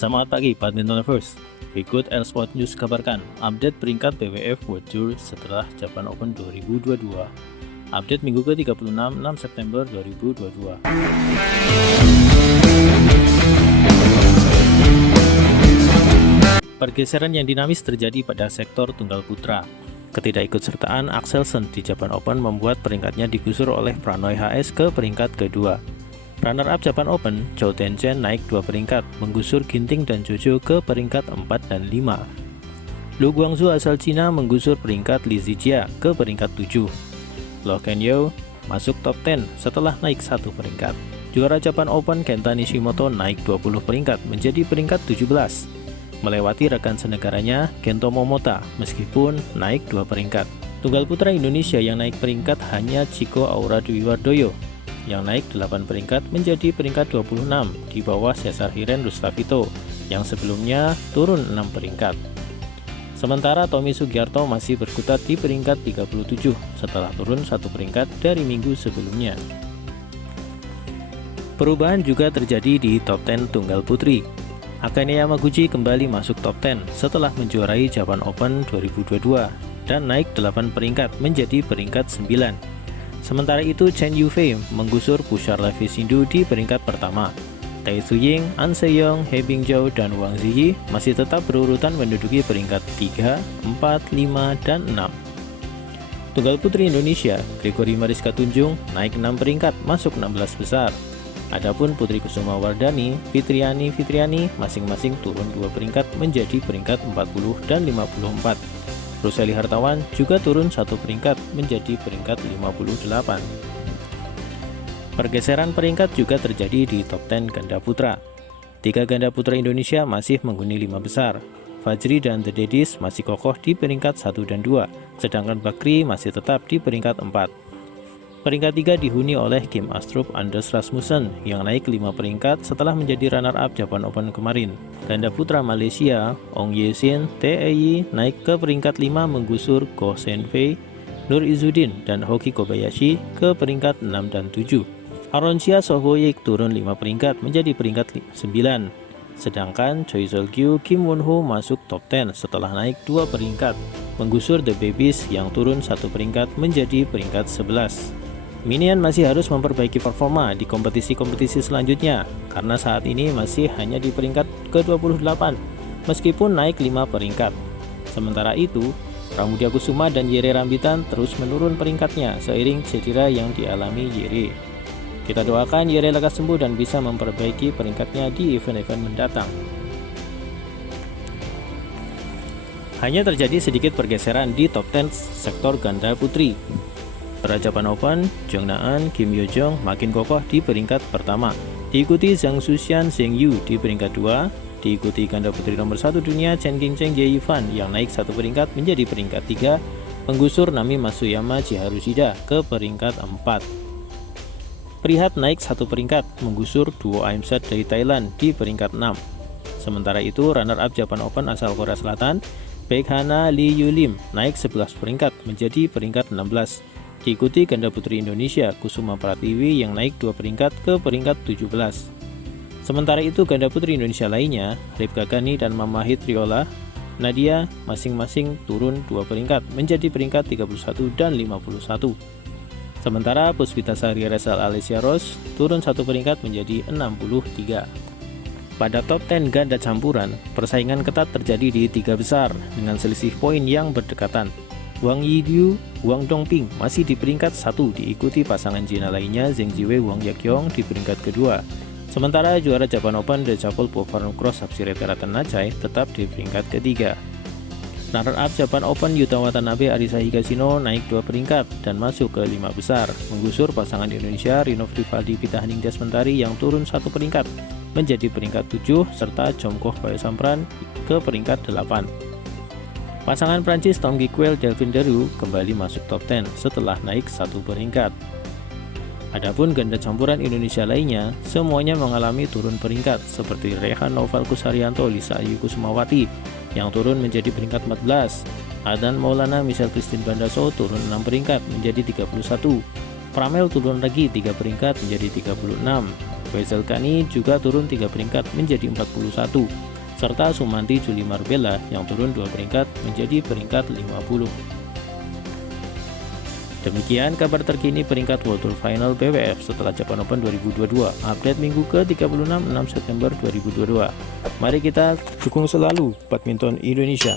Selamat pagi badminton lovers. Berikut L-Sport News kabarkan update peringkat BWF World Tour setelah Japan Open 2022. Update minggu ke-36 6 September 2022. Pergeseran yang dinamis terjadi pada sektor tunggal putra. Ketidakikutsertaan Axelsen di Japan Open membuat peringkatnya digusur oleh Pranoy HS ke peringkat kedua. Runner-up Japan Open, Zhou Tenzhen naik 2 peringkat, menggusur Ginting dan Jojo ke peringkat 4 dan 5. Lu Guangzhou asal Cina menggusur peringkat Li Zijia ke peringkat 7. Lo Kenyo masuk top 10 setelah naik 1 peringkat. Juara Japan Open Kenta Nishimoto naik 20 peringkat menjadi peringkat 17. Melewati rekan senegaranya Kento Momota meskipun naik 2 peringkat. Tunggal putra Indonesia yang naik peringkat hanya Chiko Aura Dwi Wardoyo yang naik 8 peringkat menjadi peringkat 26 di bawah Cesar Hiren Rustavito yang sebelumnya turun 6 peringkat. Sementara Tommy Sugiarto masih berkutat di peringkat 37 setelah turun 1 peringkat dari minggu sebelumnya. Perubahan juga terjadi di top 10 tunggal putri. Akane Yamaguchi kembali masuk top 10 setelah menjuarai Japan Open 2022 dan naik 8 peringkat menjadi peringkat 9. Sementara itu Chen Yufei menggusur Pushar Levi Sindhu di peringkat pertama. Tai Tzu-ying, An Se-yong, He Bingjiao, dan Wang Ziyi masih tetap berurutan menduduki peringkat 3, 4, 5, dan 6. Tunggal putri Indonesia, Gregory Mariska Tunjung naik 6 peringkat masuk 16 besar. Adapun Putri Kusuma Wardani, Fitriani masing-masing turun 2 peringkat menjadi peringkat 40 dan 54. Ruseli Hartawan juga turun 1 peringkat menjadi peringkat 58. Pergeseran peringkat juga terjadi di top 10 ganda putra. 3 ganda putra Indonesia masih menghuni 5 besar. Fajri dan The Daddies masih kokoh di peringkat 1 dan 2, sedangkan Bakri masih tetap di peringkat 4. Peringkat 3 dihuni oleh Kim Astrup Anders Rasmussen yang naik 5 peringkat setelah menjadi runner-up Japan Open kemarin. Ganda putra Malaysia, Ong Ye Sin, Tae naik ke peringkat 5 menggusur Goh Sen Fei, Nur Izzuddin, dan Hoki Kobayashi ke peringkat 6 dan 7. Aronsia Sohoyik turun 5 peringkat menjadi peringkat 9. Sedangkan Choi Sol-kyu Kim Won-ho masuk top 10 setelah naik 2 peringkat, menggusur The Babies yang turun 1 peringkat menjadi peringkat 11. Minion masih harus memperbaiki performa di kompetisi-kompetisi selanjutnya karena saat ini masih hanya di peringkat ke-28 meskipun naik 5 peringkat. Sementara itu, Pramudia Kusuma dan Yere Rambitan terus menurun peringkatnya seiring cedera yang dialami Yere. Kita doakan Yere lekas sembuh dan bisa memperbaiki peringkatnya di event-event mendatang. Hanya terjadi sedikit pergeseran di top 10 sektor ganda putri. Pada Japan Open, Jong Na-an, Kim Yo-jong makin kokoh di peringkat pertama. Diikuti Zhang Xuxian, Zheng Yu di peringkat 2. Diikuti ganda putri nomor 1 dunia Chen Qingchen, Jie Yifan yang naik 1 peringkat menjadi peringkat 3. Menggusur Nami Masuyama Chiharu Shida ke peringkat 4. Prihat naik 1 peringkat, menggusur duo Aimsat dari Thailand di peringkat 6. Sementara itu, runner-up Japan Open asal Korea Selatan, Baek Hana Lee Yulim naik 11 peringkat menjadi peringkat 16. Diikuti ganda putri Indonesia Kusuma Pratiwi yang naik 2 peringkat ke peringkat 17. Sementara itu ganda putri Indonesia lainnya, Ripka Ghani dan Mamahit Riola Nadia masing-masing turun 2 peringkat menjadi peringkat 31 dan 51. Sementara Puspita Sari Resal Alicia Rose turun 1 peringkat menjadi 63. Pada top 10 ganda campuran, persaingan ketat terjadi di 3 besar dengan selisih poin yang berdekatan. Wang Yiliu, Wang Dongping masih di peringkat 1 diikuti pasangan Cina lainnya Zheng Jiwei, Wang Yaqiong di peringkat kedua. Sementara juara Japan Open Decapol Povarnukross Hapsirete Ratanachai tetap di peringkat ketiga. Runner-up Japan Open Yuta Watanabe Arisa Higashino naik 2 peringkat dan masuk ke 5 besar, menggusur pasangan Indonesia Rinov Rivaldi Pita Haning Desmentari yang turun 1 peringkat menjadi peringkat 7 serta Jomkoh Payasampran ke peringkat 8. Pasangan Prancis Tom Giquel Delphine Deru kembali masuk top 10 setelah naik 1 peringkat. Adapun ganda campuran Indonesia lainnya semuanya mengalami turun peringkat seperti Rehan Noval Kusarianto Lisa Ayu Kusumawati yang turun menjadi peringkat 14. Adan Maulana Michelle Christine Bandaso turun 6 peringkat menjadi 31. Pramel turun lagi 3 peringkat menjadi 36. Faisal Kani juga turun 3 peringkat menjadi 41, serta Sumanti Juli Marbella yang turun 2 peringkat menjadi peringkat 50. Demikian kabar terkini peringkat World Tour Final BWF setelah Japan Open 2022, update minggu ke-36 6 September 2022. Mari kita dukung selalu badminton Indonesia.